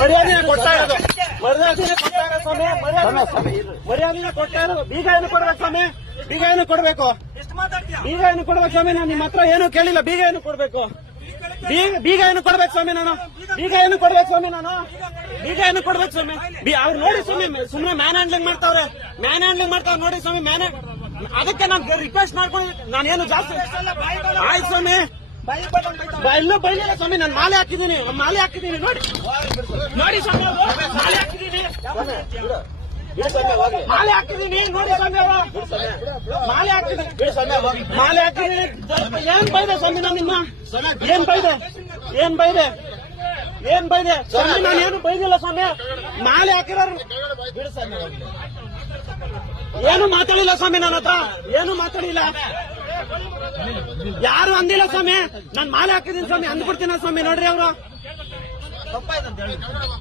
ಮರ್ಯಾದೆನ ಕೊಡ್ತಾ ಇರೋದು ಸ್ವಾಮಿ, ಮರ್ಯಾದೆನ ಕೊಡ್ತಾ ಇರೋದು. ಬೀಗ ಏನು ಕೊಡ್ಬೇಕು ಸ್ವಾಮಿ? ಬೀಗ ಏನು ಕೊಡ್ಬೇಕು? ಬೀಗ ಏನು ಕೊಡ್ಬೇಕು ಸ್ವಾಮಿ? ನಾನು ನಿಮ್ಮ ಹತ್ರ ಏನು ಕೇಳಿಲ್ಲ. ಬೀಗ ಏನು ಕೊಡ್ಬೇಕು? ಬೀಗ ಏನು ಕೊಡ್ಬೇಕು ಸ್ವಾಮಿ? ನಾನು ಬೀಗ ಏನು ಕೊಡ್ಬೇಕು ಸ್ವಾಮಿ? ಬೀಗ ಏನು ಕೊಡ್ಬೇಕು ಸ್ವಾಮಿ? ಅವ್ರು ನೋಡಿ ಸ್ವಾಮಿ, ಸುಮ್ಮನೆ ಮ್ಯಾನ್ ಹ್ಯಾಂಡ್ಲಿಂಗ್ ಮಾಡ್ತಾವ್ರೆ ನೋಡಿ ಸ್ವಾಮಿ. ಅದಕ್ಕೆ ನಾನು ರಿಕ್ವೆಸ್ಟ್ ಮಾಡ್ಕೊಂಡು ನಾನೇನು ಜಾಸ್ತಿ ಆಯ್ತು ಸ್ವಾಮಿ. ಎಲ್ಲೂ ಬೈಲಿಲ್ಲ ಸ್ವಾಮಿ. ನಾನು ಮಾಲೆ ಹಾಕಿದ್ದೀನಿ ನೋಡಿ ಸ್ವಾಮಿ. ಮಾಲೆ ಹಾಕಿದ್ದೀನಿ ನೋಡಿ ಸ್ವಾಮಿ. ಮಾಲೆ ಹಾಕಿದ್ದೀನಿ. ಏನ್ ಬೈದೆ ಸ್ವಾಮಿ? ನಾನು ನಿಮ್ಮ ಏನ್ ಬೈದೆ ಸ್ವಾಮಿ? ನಾನು ಏನು ಬೈದಿಲ್ಲ ಸ್ವಾಮಿ. ಮಾಲೆ ಹಾಕಿರೋರು ಏನು ಮಾತಾಡಿಲ್ಲ ಸ್ವಾಮಿ. ನನ್ನ ಹತ್ರ ಏನು ಮಾತಾಡಿಲ್ಲ. ಯಾರು ಅಂದಿಲ್ಲ ಸ್ವಾಮಿ. ನಾನು ಮಾಲೆ ಹಾಕಿದ್ದೀನಿ ಸ್ವಾಮಿ. ಅಂದ್ಬಿಡ್ತೀನ ಸ್ವಾಮಿ. ನೋಡ್ರಿ ಅವರು